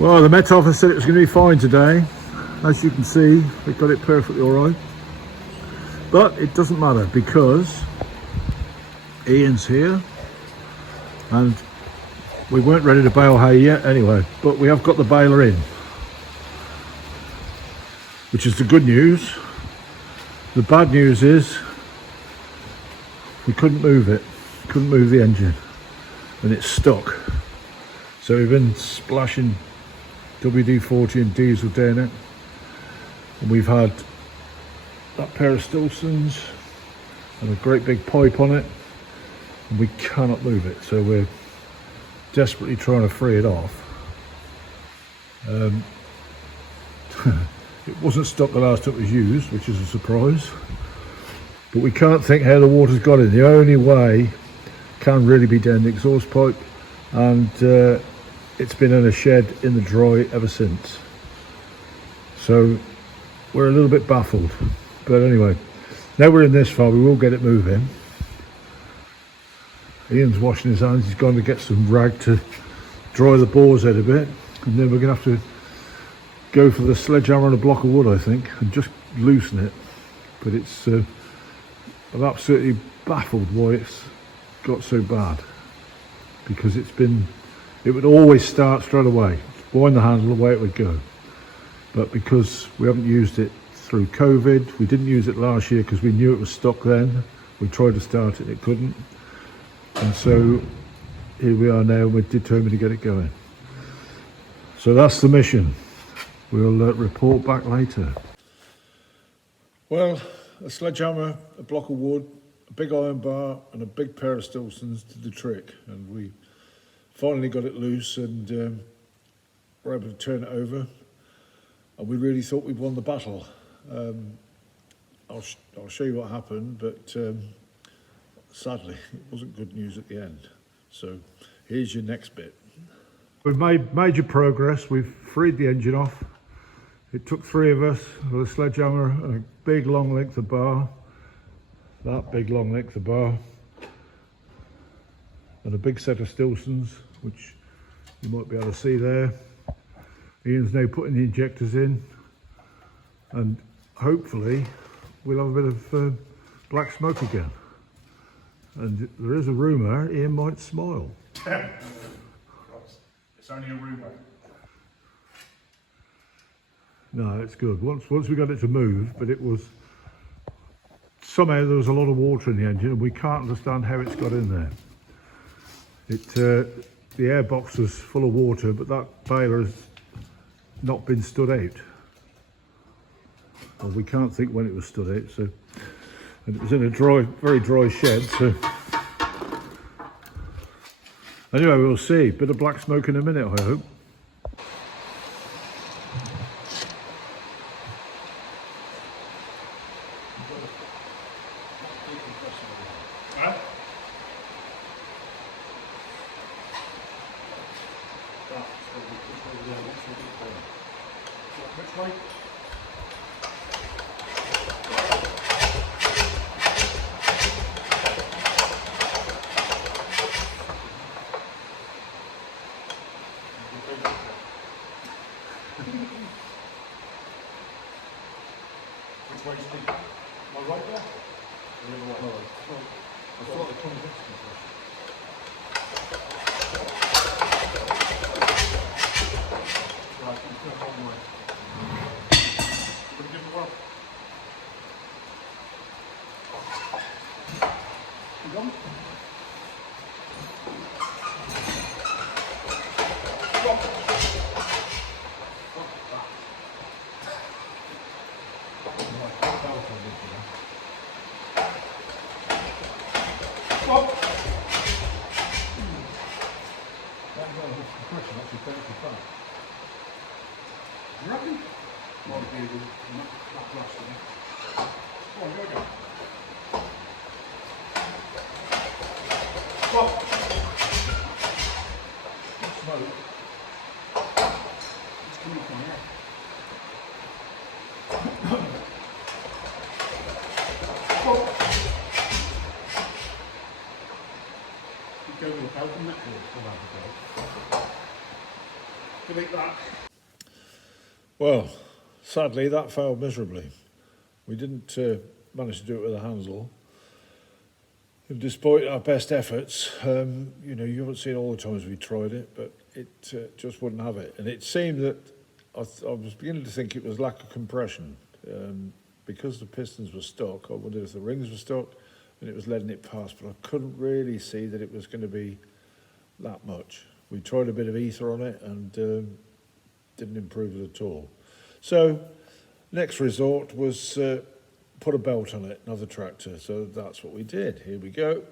Well, the Met Office said it was going to be fine today. As you can see, they got it perfectly all right. But it doesn't matter because Ian's here and we weren't ready to bale hay yet anyway, but we have got the baler in, which is the good news. The bad news is we couldn't move it, couldn't move the engine, and it's stuck. So we've been splashing WD-40 and diesel down it, and we've had that pair of Stilsons and a great big pipe on it, and we cannot move it, so we're desperately trying to free it off. It wasn't stuck the last time it was used, which is a surprise, but we can't think how the water's got in. The only way can really be down the exhaust pipe, and it's been in a shed in the dry ever since. So we're a little bit baffled, but anyway, now we're in this far, we will get it moving. Ian's washing his hands, he's gone to get some rag to dry the bores out a bit, and then we're going to have to go for the sledgehammer and a block of wood, I think, and just loosen it. But it's I'm absolutely baffled why it's got so bad, because it would always start straight away, wind the handle away it would go. But because we haven't used it through COVID, we didn't use it last year because we knew it was stuck then. We tried to start it, it couldn't. And so here we are now, we're determined to get it going. So that's the mission. We'll report back later. Well, a sledgehammer, a block of wood, a big iron bar and a big pair of Stilsons did the trick, and we finally got it loose and were able to turn it over, and we really thought we'd won the battle. I'll show you what happened, but sadly it wasn't good news at the end. So here's your next bit. We've made major progress. We've freed the engine off. It took 3 of us with a sledgehammer and a big long length of bar, that big long length of bar, and a big set of Stilsons, which you might be able to see there. Ian's now putting the injectors in, and hopefully we'll have a bit of black smoke again. And there is a rumour Ian might smile. It's only a rumour. No, it's good. Once we got it to move, but it was somehow there was a lot of water in the engine, and we can't understand how it's got in there. The airbox was full of water, but that baler has not been stood out. Well, we can't think when it was stood out. So, and it was in a dry, very dry shed. So anyway, we'll see. Bit of black smoke in a minute, I hope. Which way? Which way speak? Am I right there? Or the other way? I thought the convection was. Right, you turn one way. Give it a whirl. You gone? Stop. Stop. You reckon? Might be able to knock last of it. Go on, go again. Stop. Smoke. It's coming from here. Stop. You go with the belt and that will have the belt. delete that. Well, sadly that failed miserably. We didn't manage to do it with a handle. And despite our best efforts, you know, you haven't seen all the times we tried it, but it just wouldn't have it. And it seemed that I was beginning to think it was lack of compression. Because the pistons were stuck, I wondered if the rings were stuck and it was letting it pass, but I couldn't really see that it was going to be that much. We tried a bit of ether on it and didn't improve it at all. So next resort was put a belt on it, another tractor. So that's what we did. Here we go.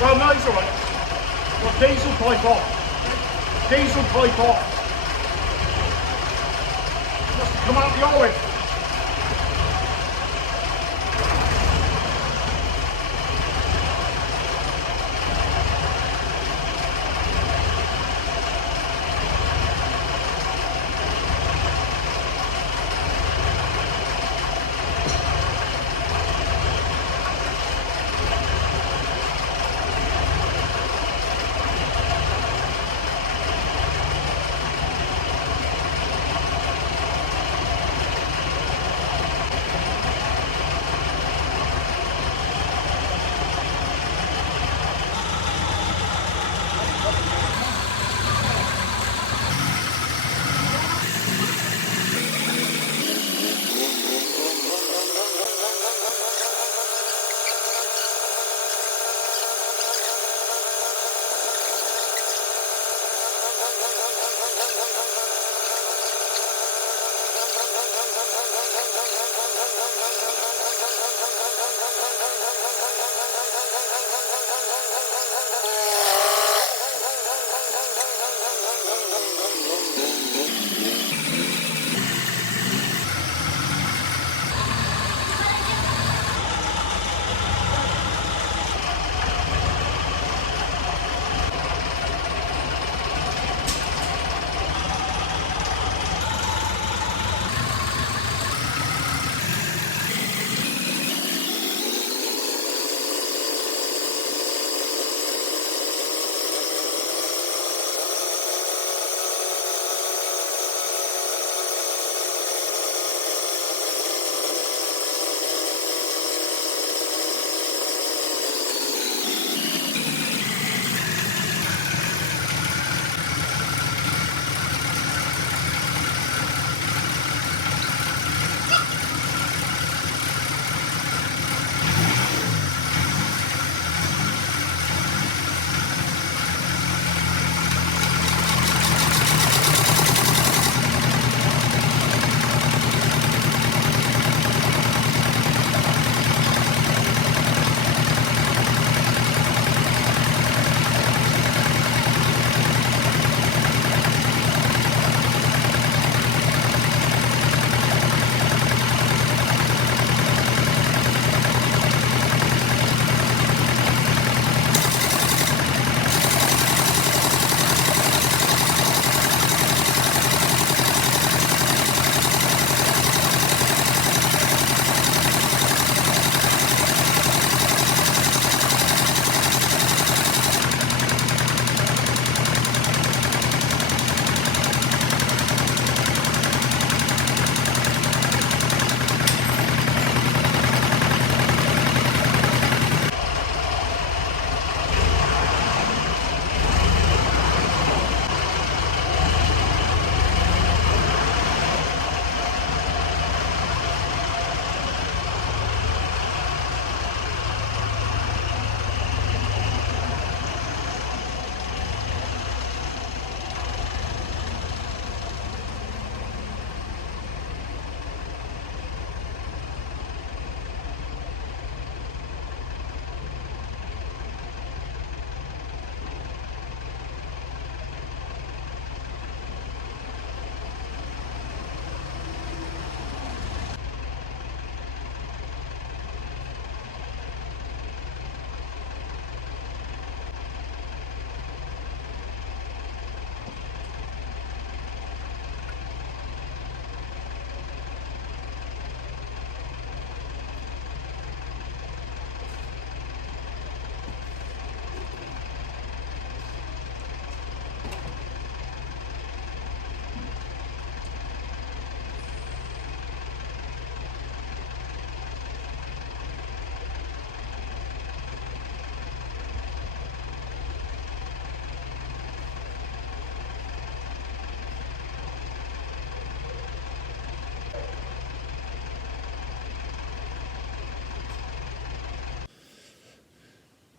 Well, no, it's all right. Well, diesel pipe off. Diesel pipe off. Must have come out the oil.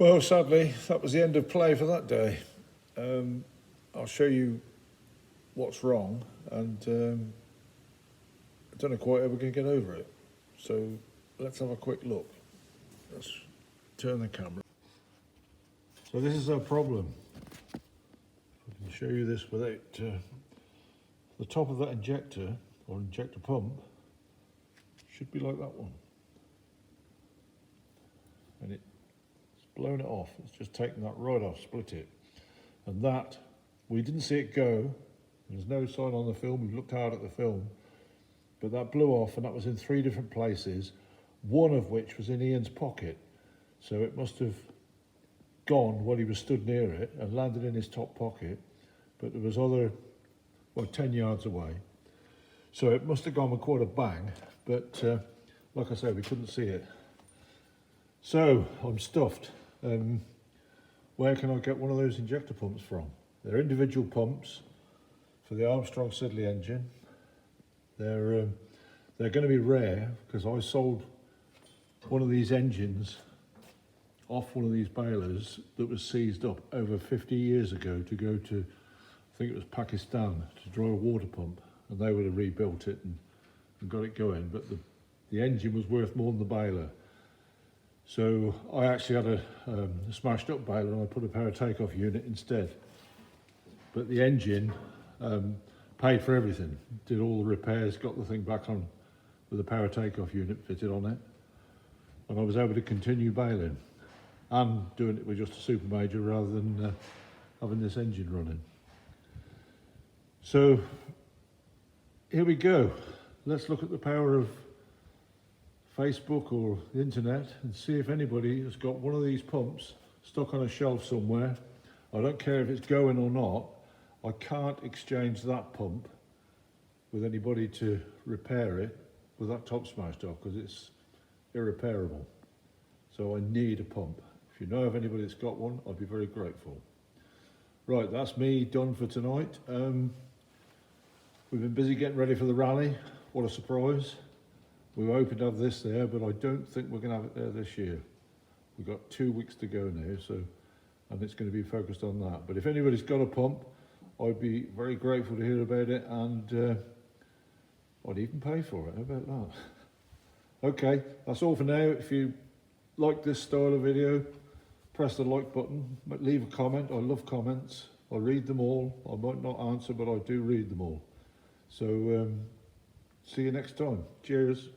Well, sadly, that was the end of play for that day. I'll show you what's wrong, and I don't know quite how we're going to get over it. So let's have a quick look. Let's turn the camera. So this is our problem. I can show you this without the top of that injector or injector pump should be like that one, and it's blown it off. It's just taken that right off, split it, and that we didn't see it go. There's no sign on the film. We looked hard at the film, but that blew off, and that was in 3 different places, one of which was in Ian's pocket. So it must have gone while he was stood near it and landed in his top pocket, but there was other, well, 10 yards away. So it must have gone with quite a bang, but like I said, we couldn't see it. So I'm stuffed. Where can I get one of those injector pumps from? They're individual pumps for the Armstrong Siddeley engine. They're going to be rare because I sold one of these engines off one of these balers that was seized up over 50 years ago to go to, I think it was Pakistan, to draw a water pump, and they would have rebuilt it and got it going, but the engine was worth more than the baler. So I actually had a smashed up baler, and I put a power takeoff unit instead. But the engine paid for everything, did all the repairs, got the thing back on with a power takeoff unit fitted on it, and I was able to continue baling and doing it with just a super major rather than having this engine running. So here we go. Let's look at the power of Facebook or the internet and see if anybody has got one of these pumps stuck on a shelf somewhere. I don't care if it's going or not. I can't exchange that pump with anybody to repair it with that top smashed off because it's irreparable. So I need a pump. If you know of anybody that's got one, I'd be very grateful. Right, that's me done for tonight. We've been busy getting ready for the rally. What a surprise. We were hoping to have this there, but I don't think we're going to have it there this year. We've got 2 weeks to go now, and it's going to be focused on that. But if anybody's got a pump, I'd be very grateful to hear about it, and I'd even pay for it. How about that? Okay, that's all for now. If you like this style of video, press the like button, leave a comment. I love comments. I read them all. I might not answer, but I do read them all. So see you next time. Cheers.